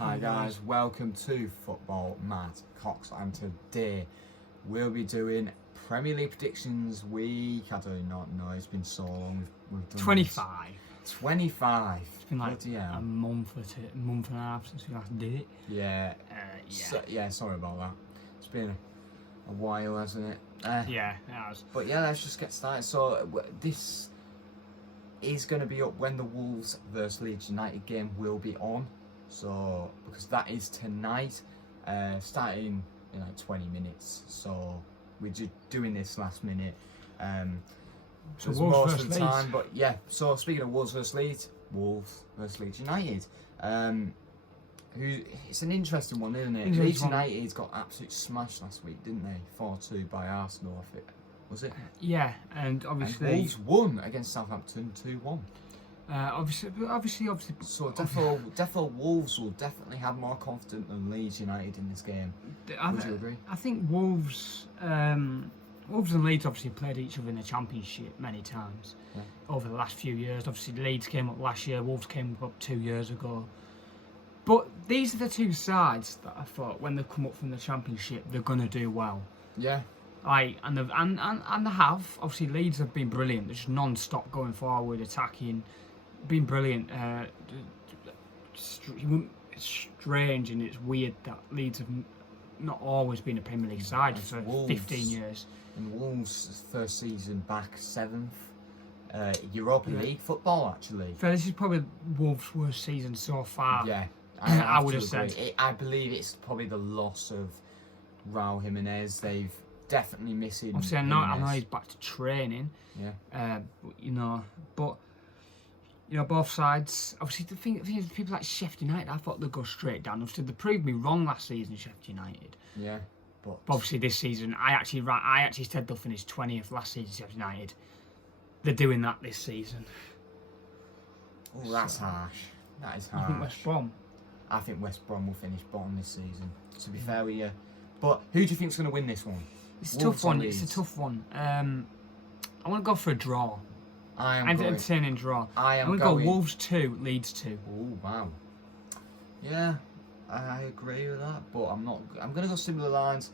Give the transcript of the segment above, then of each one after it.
Hi guys, welcome to Football Matt Cox, and today we'll be doing Premier League predictions week. I do not know, it's been so long we've done 25. This. 25. It's been like a month and a half since we last did it. Yeah. Yeah. Sorry about that. It's been a while, hasn't it? Yeah, it has. But yeah, let's just get started. So this is going to be up when the Wolves versus Leeds United game will be on. So, because that is tonight, starting in like 20 minutes. So, we're just doing this last minute. So Wolves most of the time, Leeds. But yeah. So, speaking of Wolves versus Leeds United. It's an interesting one, isn't it? Leeds United got absolutely smashed last week, didn't they? 4-2 by Arsenal, I think. Was it? Yeah, and obviously Wolves won against Southampton 2-1. Obviously. So therefore, Wolves will definitely have more confidence than Leeds United in this game. Would you agree? I think Wolves and Leeds obviously played each other in the Championship many times over the last few years. Obviously, Leeds came up last year, Wolves came up 2 years ago. But these are the two sides that I thought when they come up from the Championship, they're gonna do well. Yeah. And they have. Obviously, Leeds have been brilliant. They're just non-stop going forward, attacking. Been brilliant. It's strange and it's weird that Leeds have not always been a Premier League side for Wolves, 15 years. And Wolves' first season back 7th. Europa League football, actually. So this is probably Wolves' worst season so far. Yeah, I would have said. I believe it's probably the loss of Raul Jimenez. They've definitely missing. Obviously, I know he's back to training. Yeah. But both sides. Obviously, the thing is, people like Sheffield United, I thought they'd go straight down. Obviously, they proved me wrong last season, Sheffield United. Yeah. But obviously, this season, I actually said they'll finish 20th last season, Sheffield United. They're doing that this season. Oh, that's harsh. That is harsh. I think West Brom. I think West Brom will finish bottom this season, to be fair with you. But who do you think's going to win this one? It's a tough one. It's a tough one. I want to go for a draw. I'm entertaining draw. I'm going to go Wolves 2, Leeds 2. Oh, wow. Yeah, I agree with that, but I'm not. I'm going to go similar lines.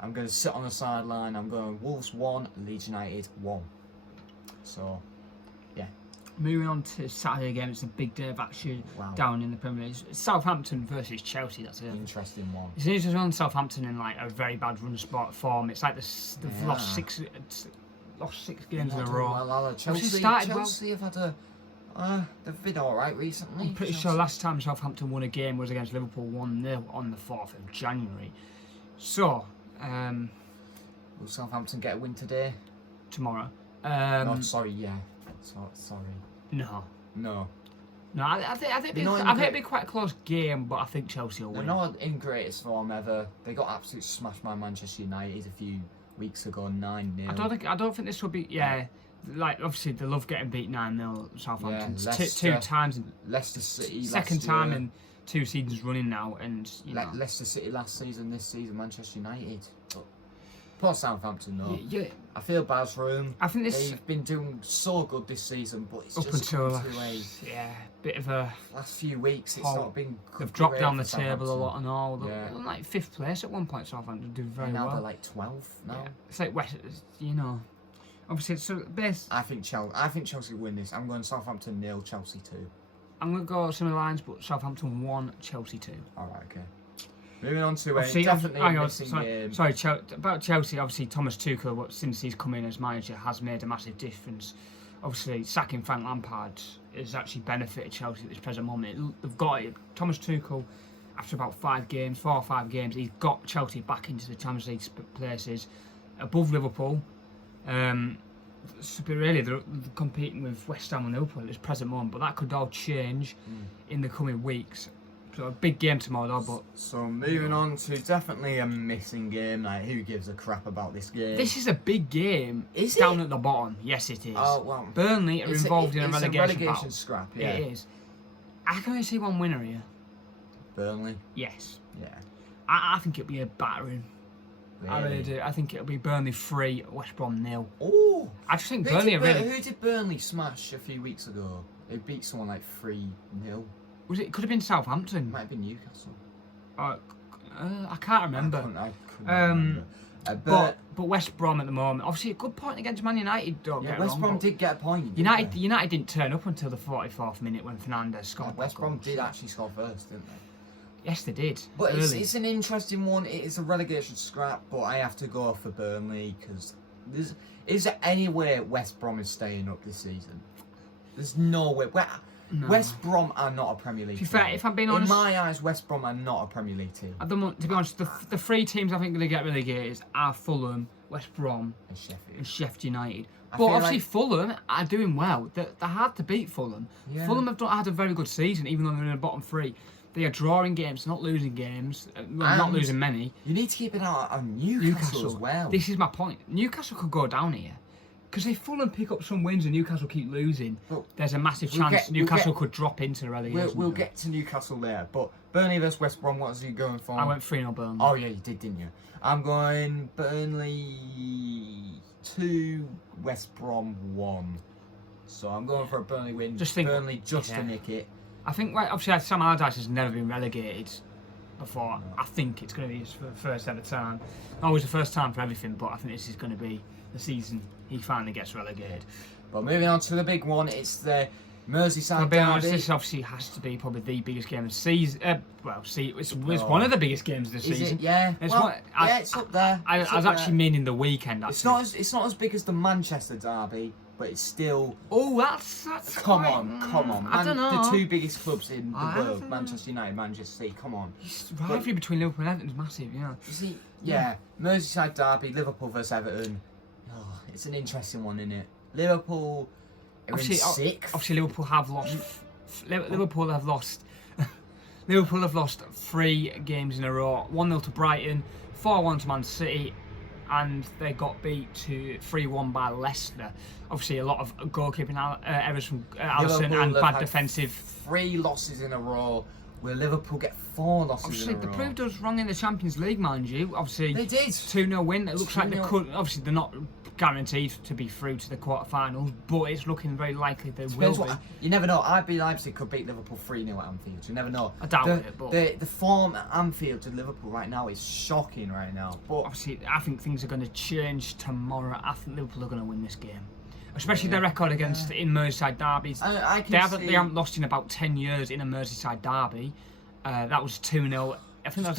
I'm going to sit on the sideline. I'm going Wolves 1, Leeds United 1. So, yeah. Moving on to Saturday game, it's a big day of action down in the Premier League. Southampton versus Chelsea. That's an interesting one. It's an interesting one. Southampton in like a very bad run spot form. It's like they've lost six games in a row. Well, Chelsea have had they've been all right recently. I'm pretty sure last time Southampton won a game was against Liverpool 1-0 on the 4th of January. So, will Southampton get a win today? Tomorrow. Sorry. No. I think it'll be quite a close game, but I think Chelsea will win. They're not in greatest form ever. They got absolutely smashed by Manchester United a few weeks ago, 9-0. I don't think this will be. Yeah, like obviously they love getting beat 9-0. Southampton. Yeah, two times. Leicester City. Second time in 2 seasons running now, and Leicester City last season. This season, Manchester United. Poor Southampton though. Yeah. I feel bad for them. I think they've been doing so good this season, but it's up just until a bit of a last few weeks. It's not been good. They've dropped down the table a lot and all. They're like 5th place at one point. Southampton do very well. Now they're like 12th now. Yeah. It's like West, Obviously, it's best. I think Chelsea win this. I'm going Southampton 0, Chelsea 2. I'm going to go similar lines, but Southampton 1, Chelsea 2. All right, okay. Moving on to definitely a missing game. Sorry, about Chelsea, obviously Thomas Tuchel, since he's come in as manager, has made a massive difference. Obviously, sacking Frank Lampard has actually benefited Chelsea at this present moment. They've got it. Thomas Tuchel, after about 4 or 5 games, he's got Chelsea back into the Champions League places, above Liverpool. So really, they're competing with West Ham and Liverpool at this present moment, but that could all change in the coming weeks. So a big game tomorrow, but... So moving on to definitely a missing game. Like, who gives a crap about this game? This is a big game. Is down it? At the bottom. Yes, it is. Oh, well. Burnley are involved in a relegation battle. Scrap, yeah. It is. I can only see one winner here. Burnley? Yes. Yeah. I think it'll be a battering. Really? I really do. I think it'll be Burnley 3, West Brom 0. Oh! I just think Burnley are really... Who did Burnley smash a few weeks ago? They beat someone like 3-0. it could have been Southampton. Might have been Newcastle. I can't remember. I couldn't remember. But West Brom at the moment, obviously a good point against Man United. West Brom did get a point. United didn't turn up until the 44th minute when Fernandes scored. West Brom did actually score first, didn't they? Yes, they did. But it's an interesting one. It is a relegation scrap, but I have to go for Burnley because is there any way West Brom is staying up this season? There's no way. No. West Brom are not a Premier League team. If I'm being honest, in my eyes, West Brom are not a Premier League team. To be honest, the three teams I think going to get relegated are Fulham, West Brom, and Sheffield United. But obviously Fulham are doing well. They're hard to beat, Fulham. Yeah. Fulham have had a very good season, even though they're in the bottom three. They are drawing games, not losing games, not losing many. You need to keep an eye on Newcastle as well. This is my point. Newcastle could go down here. Because if Fulham pick up some wins and Newcastle keep losing, there's a massive chance Newcastle could drop into the relegation. We'll get to Newcastle there. But Burnley vs West Brom, what was you going for? I went 3-0 Burnley. Oh yeah, you did, didn't you? I'm going Burnley 2, West Brom 1. So I'm going for a Burnley win. Burnley to nick it. I think, obviously, Sam Allardyce has never been relegated before. I think it's going to be his first ever time. Always the first time for everything, but I think this is going to be the season he finally gets relegated. But moving on to the big one, it's the Merseyside derby. This obviously has to be probably the biggest game of the season. It's one of the biggest games of the season. Yeah, it's up there. I was actually meaning the weekend. Actually. It's not as big as the Manchester derby, but it's still. Oh, that's. Come on. I don't know. The two biggest clubs in the world, Manchester United, Manchester City. Come on. Rivalry between Liverpool and Everton is massive, You see, Merseyside derby, Liverpool versus Everton. Oh, it's an interesting one, isn't it? Liverpool are in sixth. Obviously, Liverpool have lost. Liverpool have lost. Liverpool have lost 3 games in a row. 1-0 to Brighton, 4-1 to Man City, and they got beat to 3-1 by Leicester. Obviously, a lot of goalkeeping errors from Alisson and bad defensive. 3 losses in a row. Will Liverpool get 4 losses in a row? Obviously, they proved us wrong in the Champions League, mind you. Obviously, they did. 2-0 win. It looks like they could. Obviously, they're not guaranteed to be through to the quarterfinals, but it's looking very likely they will be. You never know. RB Leipzig could beat Liverpool 3-0 at Anfield. You never know. I doubt it, but the form at Anfield to Liverpool right now is shocking right now. But obviously, I think things are going to change tomorrow. I think Liverpool are going to win this game. Especially their record against in Merseyside derbies. They haven't lost in about 10 years in a Merseyside derby. That was 2-0. I think that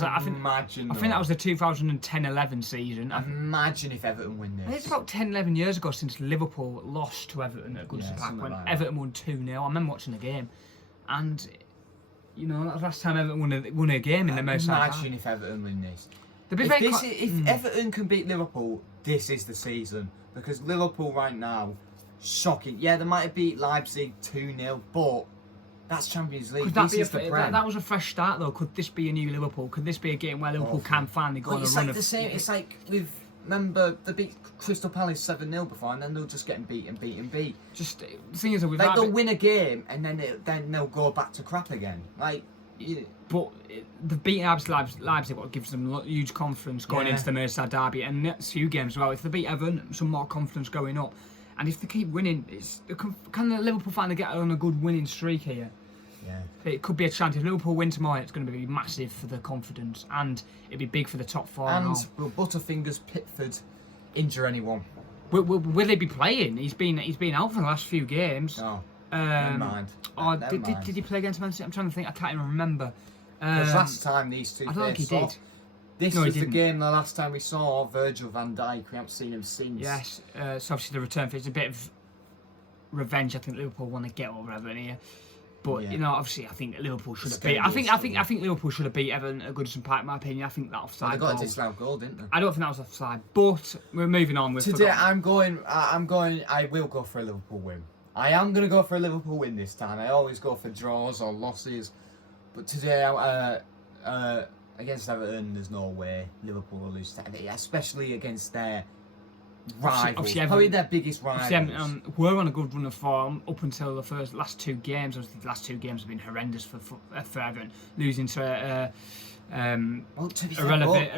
was the 2010-11 season. Imagine if Everton win this. It's about 10-11 years ago since Liverpool lost to Everton at Goodison Park when Everton won 2-0. I remember watching the game, and that was the last time Everton won a game in the Merseyside. Imagine if Everton win this. If Everton can beat Liverpool, this is the season, because Liverpool right now, shocking. Yeah, they might have beat Leipzig 2-0, but that's Champions League. That was a fresh start, though. Could this be a new Liverpool? Could this be a game where Liverpool can finally go on a run? It's like with. Remember, they beat Crystal Palace 7-0 before, and then they'll just get beat. Just the thing is, they'll win a game, and then they'll go back to crap again. But the beating Leipzig, what gives them huge confidence going into the Merseyside derby, and next few games as well. If they beat Everton, some more confidence going up. And if they keep winning, can the Liverpool finally get on a good winning streak here? Yeah. It could be a chance. If Liverpool win tomorrow, it's going to be massive for the confidence, and it'd be big for the top 4. And will Butterfingers Pickford injure anyone? Will they be playing? He's been out for the last few games. Oh, never mind. Did he play against Man City? I'm trying to think. I can't even remember. Because last time these two played, I don't think he did. This was the game the last time we saw Virgil van Dijk. We haven't seen him since. Yes, so obviously the return for it's a bit of revenge. I think Liverpool want to get over Everton here, but obviously I think Liverpool should have beat. I think Liverpool should have beat Everton at Goodison Park. In my opinion, I think that offside. They got a disallowed goal, didn't they? I don't think that was offside, but we're moving on. Today I will go for a Liverpool win. I am going to go for a Liverpool win this time. I always go for draws or losses, but today against Everton, there's no way Liverpool will lose today, especially against their rivals. Probably their biggest rivals. We're on a good run of form up until the last 2 games. Obviously, the last 2 games have been horrendous for Everton, losing to a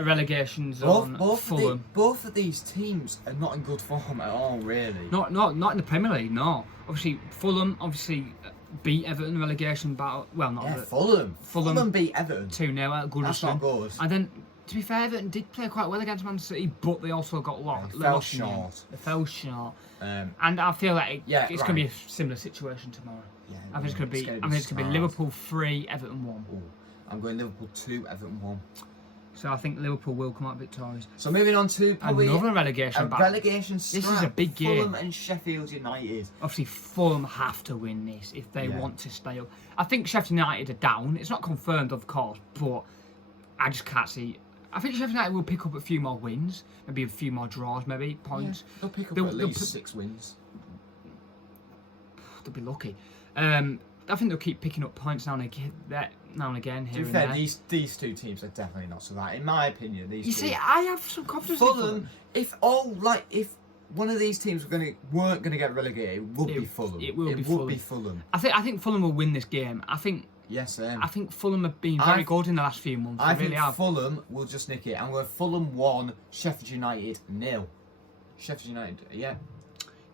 relegation zone. Fulham. Both of these teams are not in good form at all, really. Not in the Premier League. No. Obviously, Fulham. Obviously, beat Everton relegation battle. Well, not Yeah, the Fulham. Fulham Fulham beat Everton. 2-0 at Goodison. That's not good. And then, to be fair, Everton did play quite well against Man City, but they also got lost. They fell short. They fell short. Um, And I feel like Yeah, it's right. going to be a similar situation tomorrow. yeah, I think it's going to be. I think it's going to be smart. Liverpool 3, Everton 1. Ooh, I'm going Liverpool 2, Everton 1. So I think Liverpool will come out victorious. So moving on to probably Another relegation a battle. relegation is scrap. a big game. Fulham and Sheffield United. Obviously, Fulham have to win this if they Yeah. want to stay up. I think Sheffield United are down. It's not confirmed, of course, but I just can't see. I think Sheffield United will pick up a few more wins, maybe a few more draws, maybe points. They'll pick up They'll- at they'll least put- 6 wins. They'll be lucky. I think they'll keep picking up points now and again, To here be and fair, there. these two teams are definitely not so bad. In my opinion, these You two. see, I have some confidence in Fulham, if one of these teams weren't gonna get relegated, it would be Fulham. it will be would be Fulham. Fulham. I think Fulham will win this game. I think Yes, Fulham have been very I- good in the last few months. I They think really have. Fulham will just nick it. I'm going Fulham 1, Sheffield United 0. Sheffield United, yeah.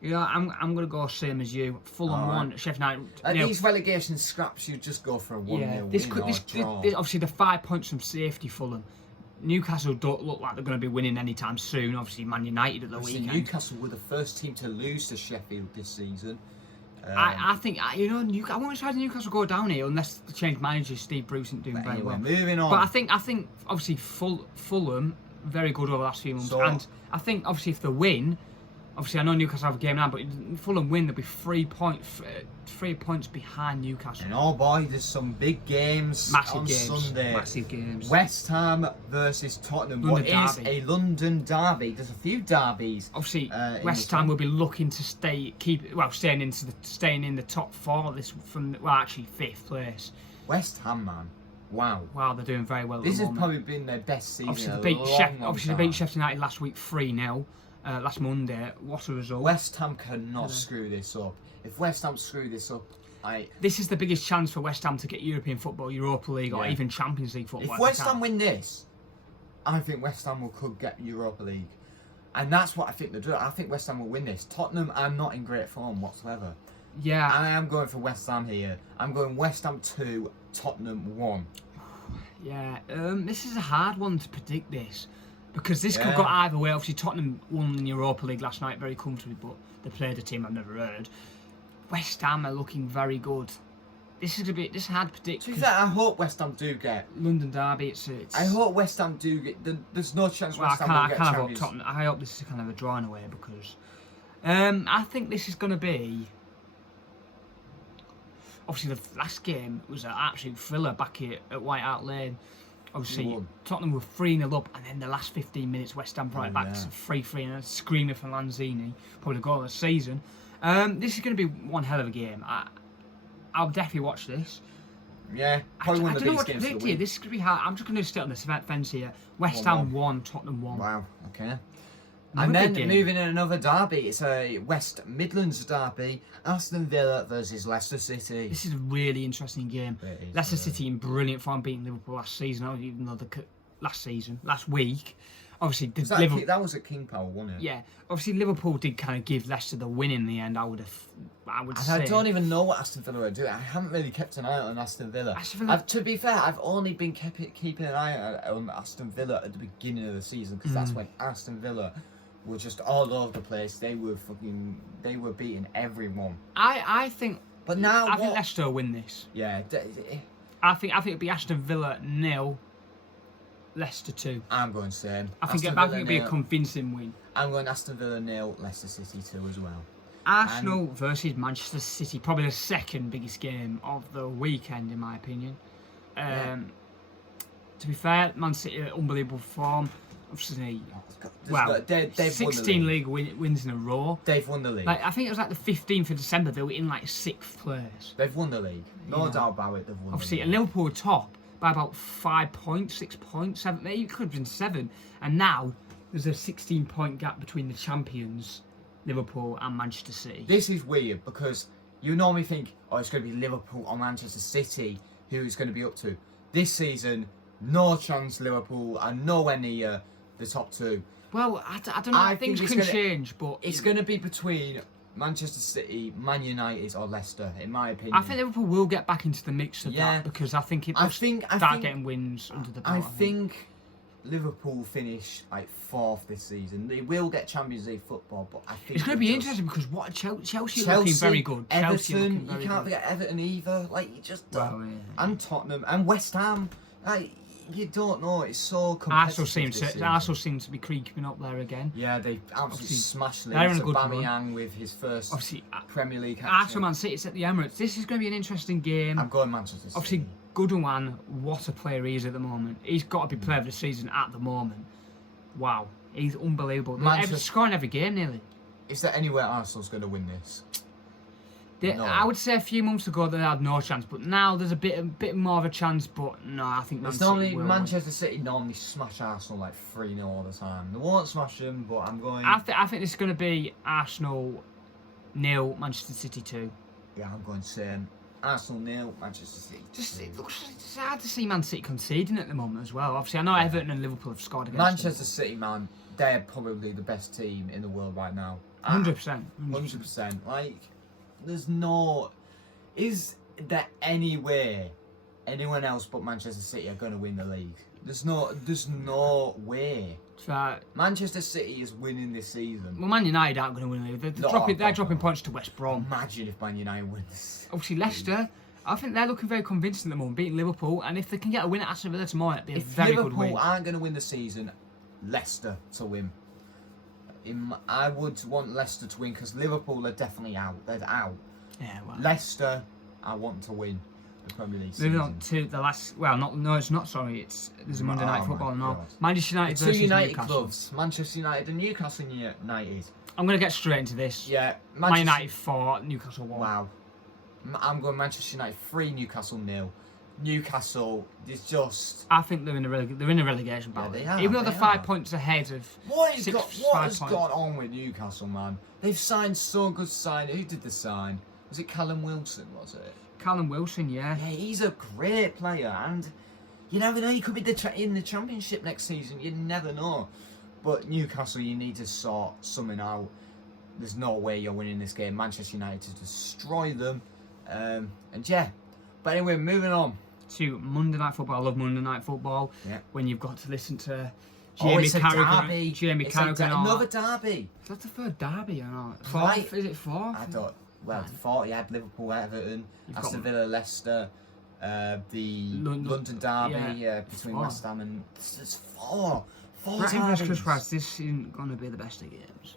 Yeah, I'm gonna go same as you. Fulham Alright. 1, Sheffield United. At nil. these relegation scraps, you just go for a 1-0 Yeah, win this or could this, draw. this obviously the 5 points from safety. Fulham, Newcastle don't look like they're going to be winning anytime soon. Obviously, Man United at the Obviously, weekend. Newcastle were the first team to lose to Sheffield this season. I think I won't be surprised if Newcastle go down here unless they change managers. Steve Bruce isn't doing But very anyway, well. moving on. But I think obviously Fulham very good over the last few months, So- and I think obviously if they win, obviously I know Newcastle have a game now, but if Fulham win, they'll be 3 points behind Newcastle. And oh boy, there's some big games Massive on games, Sunday. massive games. West Ham versus Tottenham. London What is derby. a London derby? There's a few derbies. Obviously, in West this Ham one. will be looking to staying in the top 4 actually 5th place. West Ham, man. Wow. Wow, they're doing very well. At This the has moment. probably been their best season. Obviously, in they a beat long, Sheffield. long Obviously, they time. beat Sheffield United last week 3-0. Last Monday. What a result! West Ham cannot screw this up. If West Ham screw this up, This is the biggest chance for West Ham to get European football, Europa League, or Yeah. even Champions League football. if West Ham win this, I think West Ham could get Europa League. And that's what I think they'll do. I think West Ham will win this. Tottenham are not in great form whatsoever. Yeah, I am going for West Ham here. I'm going West Ham 2, Tottenham 1. yeah. This is a hard one to predict this because this could Yeah. go either way. Obviously, Tottenham won the Europa League last night very comfortably, but they played a team I've never heard. West Ham are looking very good. This is hard to predict. To be 'Cause fair, I hope West Ham do get. London derby. It's I hope West Ham do get. There's no chance Well, West Ham I will get can't hope Champions. Tottenham. I hope this is kind of a drawing away because I think this is going to be. Obviously, the last game was an absolute thriller back here at White Hart Lane. Obviously, won. Tottenham were 3-0 up, and then the last 15 minutes, West Ham brought it back to 3-3, and a screamer from Lanzini, probably the goal of the season. This is going to be one hell of a game. I'll definitely watch this. Yeah, probably one I of the don't know what biggest to games of predict the here. week. This is going to be hard. I'm just going to stay on this fence here. West 1-1. Ham 1, Tottenham 1. Wow. Okay. Another And then big game. moving in another derby, it's a West Midlands derby. Aston Villa versus Leicester City. This is a really interesting game. It is, Leicester yeah. City in brilliant form, beating Liverpool last week. Obviously, Was that, Liverpool. that was at King Power, wasn't it? Yeah, obviously Liverpool did kind of give Leicester the win in the end. I would And say. I don't even know what Aston Villa are doing. I haven't really kept an eye on Aston Villa. Aston Villa- To be fair, I've only been keeping an eye on Aston Villa at the beginning of the season because that's when Aston Villa were just all over the place. They were beating everyone. I think. But now I think what? Leicester will win this. Yeah, I think it'll be Aston Villa 0, Leicester 2. I'm going same. I think it'll be a convincing win. I'm going Aston Villa 0, Leicester City 2 as well. Arsenal versus Manchester City, probably the second biggest game of the weekend, in my opinion. To be fair, Man City unbelievable form. Obviously, They've won the 16 league. league wins in a row. They've won the league. Like I think it was like the 15th of December they were in like 6th place. They've won the league. No Yeah. doubt about it. They've won Obviously, the and league. Liverpool were top by about 5 points, 6 points, 7. Maybe it could have been 7. And now there's a 16-point gap between the champions, Liverpool and Manchester City. This is weird because you normally think, oh, it's going to be Liverpool or Manchester City who it's going to be up to. This season, no chance Liverpool are nowhere near the top 2. Well, I don't know. I Things think can it's gonna- change, but It's going to be between Manchester City, Man United, or Leicester, in my opinion. I think Liverpool will get back into the mix of Yeah. that because I think it I must think start getting wins under the belt. I think Liverpool finish like 4th this season. They will get Champions League football, but I think It's going to be they'll just- interesting because what Chelsea are looking very good. Chelsea are Everton, looking very you can't good. forget Everton either. Like you just Well, yeah. and Tottenham and West Ham. Like you don't know. It's so competitive. Arsenal seems to be creeping up there again. Yeah, they absolutely Obviously, smashed they're in Leeds. a good run. Aubameyang with his first Obviously, Premier League hat Arsenal trick. Man City's at the Emirates. This is going to be an interesting game. I'm going Manchester City. Obviously, Gundogan, what a player he is at the moment. He's got to be player of the season at the moment. Wow, he's unbelievable. Manchester- Scoring every game nearly. Is there anywhere Arsenal's going to win this? No. I would say a few months ago they had no chance, but now there's a bit more of a chance. But no, I think It's City normally will Manchester City normally smash Arsenal like 3-0 all the time. They won't smash them, but I'm going. win. I think this is going to be Arsenal 0, Manchester City 2. Yeah, I'm going same. Arsenal 0, Manchester City. It looks it's hard to see Man City conceding at the moment as well. Obviously, I know Everton and Liverpool have scored against Manchester City, man, they're probably the best team in the world right now. 100%. 100%. Like, there's no. Is there any way anyone else but Manchester City are going to win the league? There's no way. Manchester City is winning this season. Well, Man United aren't going to win the league. They're dropping points to West Brom. Imagine if Man United wins. Obviously, Leicester, I think they're looking very convincing at the moment, beating Liverpool. And if they can get a win at Aston Villa tomorrow, it'd be a If very good Liverpool win. aren't going to win the season, Leicester to win. I would want Leicester to win because Liverpool are definitely out. They're out. Yeah, well. Leicester, I want to win the Premier League Moving season. on to the last. Well, no, it's not. Sorry, there's a Monday Night Oh Football my and all. God. Manchester United Two versus United Newcastle. clubs, Manchester United and Newcastle United. I'm going to get straight into this. Yeah, Man United 4, Newcastle 1. Wow. I'm going Manchester United 3, Newcastle 0. Newcastle is just. I think they're in a relegation battle. they are, Even though they're they 5 are. points ahead of. What has 5 gone points. on with Newcastle, man? They've signed so good signing. Who did the sign? Was it Callum Wilson? Was it? Callum Wilson, yeah. Yeah, he's a great player, and you never know. He could be in the Championship next season. You never know. But Newcastle, you need to sort something out. There's no way you're winning this game. Manchester United to destroy them, and yeah. But anyway, moving on To Monday Night Football. I love Monday Night Football. Yeah. When you've got to listen to it's a Carragher. derby. Jamie It's Carragher. and all another that. derby. Is that the third derby or not? Right. Fourth? Is it fourth? I don't. Well, 40 had Liverpool, Everton, You've got Aston Villa, Leicester, the London derby between Four. West Ham and it's four. Four Right, derbies. Christmas, this isn't going to be the best of games.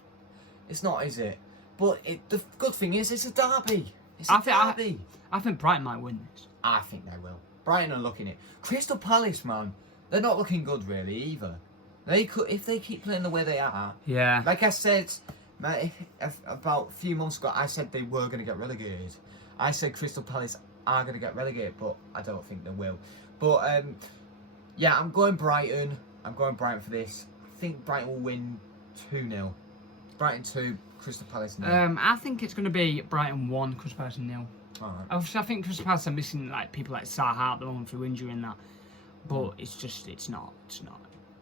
It's not, is it? But the good thing is, it's a derby. It's I a think- derby. I think Brighton might win this. I think they will. Brighton are looking it. Crystal Palace, man, they're not looking good really either. They could, if they keep playing the way they are. Yeah. Like I said, about a few months ago, I said they were going to get relegated. I said Crystal Palace are going to get relegated, but I don't think they will. But yeah, I'm going Brighton. I'm going Brighton for this. I think Brighton will win 2-0. Brighton 2, Crystal Palace 0. I think it's going to be Brighton 1, Crystal Palace 0. All right. Obviously, I think Crystal Palace are missing like people like Zaha at the moment through injury and that. But it's not.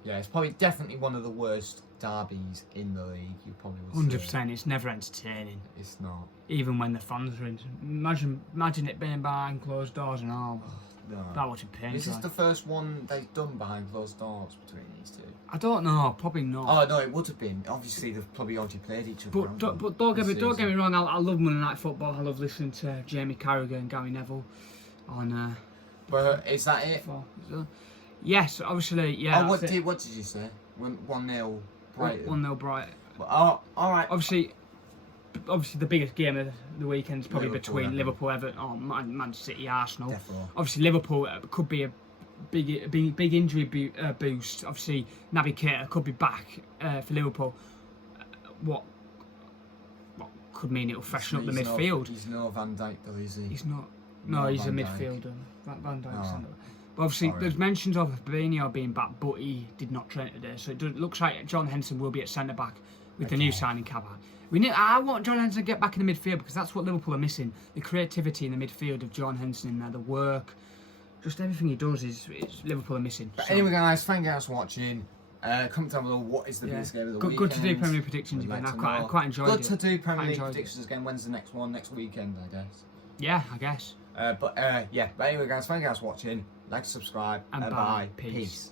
Yeah, it's probably definitely one of the worst derbies in the league. You probably would say. 100%. It's never entertaining. It's not. Even when the fans are in. Imagine it being behind closed doors and all. No. That watching pain. Is this the first one they've done behind closed doors between these two? I don't know. Probably not. Oh no, it would have been. Obviously, they've probably already played each other. But don't get me wrong. I love Monday Night Football. I love listening to Jamie Carragher and Gary Neville on. But is that it? Yes, obviously, yeah. Oh, what did you say? 1-0 Brighton. 1-0 Brighton. Oh, all right. Obviously, the biggest game of the weekend is probably Liverpool, between Everton. Liverpool, Everton, or Man City, Arsenal. Definitely. Obviously, Liverpool could be a big injury boost. Obviously, Naby Keita could be back for Liverpool. What could mean it'll freshen up the midfield. He's no Van Dijk though, is he? He's not. No, No, he's a Van Dijk. midfielder. Van Dijk's Oh. centre. But obviously, Sorry. there's mentions of Fabinho being back, but he did not train today. So it looks like John Henson will be at centre back with the new signing Cavani. I want John Henson to get back in the midfield because that's what Liverpool are missing. The creativity in the midfield of John Henson in there, the work, just everything he does is Liverpool are missing. But So, anyway, guys, thank you guys for watching. Comment down below what is the biggest game of the Good, weekend. good to do Premier predictions We'd again. like to I know. quite enjoyed it. Good to do Premier I League enjoyed it. predictions again. When's the next one? Next weekend, I guess. Yeah, I guess. But anyway, guys, thank you guys for watching. Like, subscribe, And bye. bye. Peace. Peace.